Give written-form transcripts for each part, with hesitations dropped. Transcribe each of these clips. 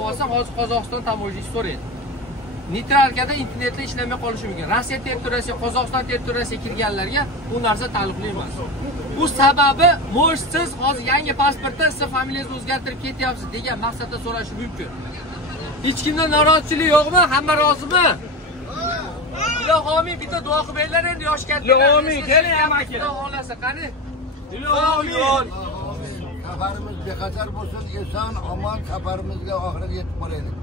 olib olsam, hozir Qozog'iston tamoyilchisi so'raydi. Neytralkada internetda ishlamay qolishi mumkin. Rossiya territoriyasiga, Qozog'iston territoriyasiga kirganlarga bu narsa taalluqli emas. Bu sababi siz hozir yangi pasportda siz familiyangizni o'zgartirib ketyapsiz degan maqsadda so'rashi mumkin. Hech kimda norozichilik yo'qmi? Hamma rozimi? Iloh omin, bitta duo qilinglar endi yosh kattalar. Iloh omin, keling amaki. Xudo xolasa qani? Iloh omin. Safarimiz bexatar bo'lsin, eson, omon safarimizga oxiriga yetib boraylik.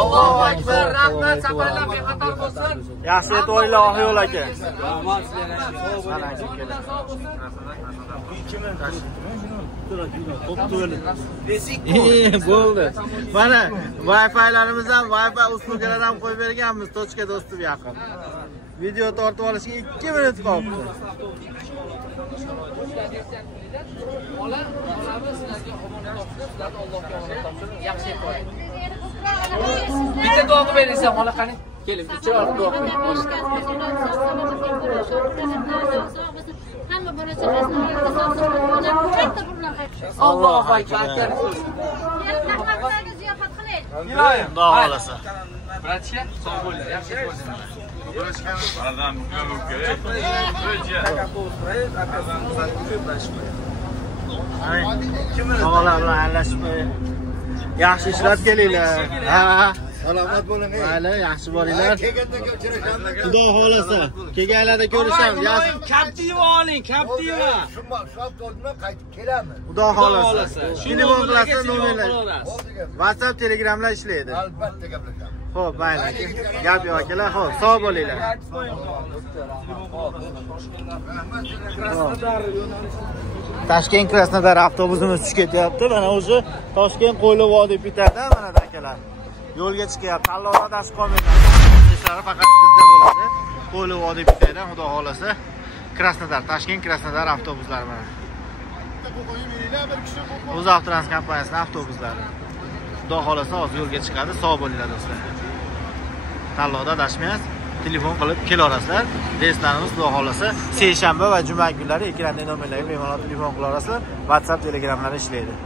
Allohu akbar. Rahmat, safarlar bexatar bo'lsin. Yaxshi to'ylar oq yo'l aka. Rahmat sizlarga. Bo'ldi. Mana Wi-Fi'larimiz ham, Wi-Fi uslugalar ham qo'yib berganmiz, tochka do'stim yaqin. Video tortib olishga 2 minut qoldi. Bitta duo qilib beringlar, mola qani. Keling, chiroyli duo qiling. Hamma bola-chaqasini katta burlar qaytdi. Allohu akbar. Ziyofat qiling. Xudo xolasa. Bratcha, sog' bo'linglar, yaxshi bo'linglar. Tog'alar bilan aralashmay yaxshi ishlab kelinglar. Ha. salomat bo'ling. Mayli, yaxshi bo'linglar. Kelganda ko'rishamiz. Xudo xolasa. Kelganlarda ko'rishamiz. Captiva oling, Captiva. Shop to'lma qaytib kelamiz. Xudo xolasa. Telefon qilasiz, nomerlar. WhatsApp, Telegramlar ishlaydi. Albatta gaplashamiz. Xo'p, mayli. Gap yo'q akalar. Xo'p, sog' bo'linglar. Toshkent Krasnodar avtobusimiz tushib ketyapti. Mana o'sha Toshkent Qo'yliq vodiy bitadi mana akalar. Yo'lga chiqyapti. Tanlovda dash qolmaydi. Ishlari faqat bizda bo'ladi. Qo'yliq vodiy bitadi, xudo xolasa. Krasnodar, Toshkent Krasnodar avtobuslari mana. O'zavtrans kompaniyasining avtobuslari. Xudo xolasa hozir yo'lga chiqadi. Sog' bo'linglar do'stlar. Tanlovda adashmaysiz. Telefon qilib kelaverasizlar. Reyslarimiz xudo xolasa seshanba va juma kunlari ekranda nomerlarga bemalol telefon qilaverasizlar. WhatsApp, Telegramlar ishlaydi.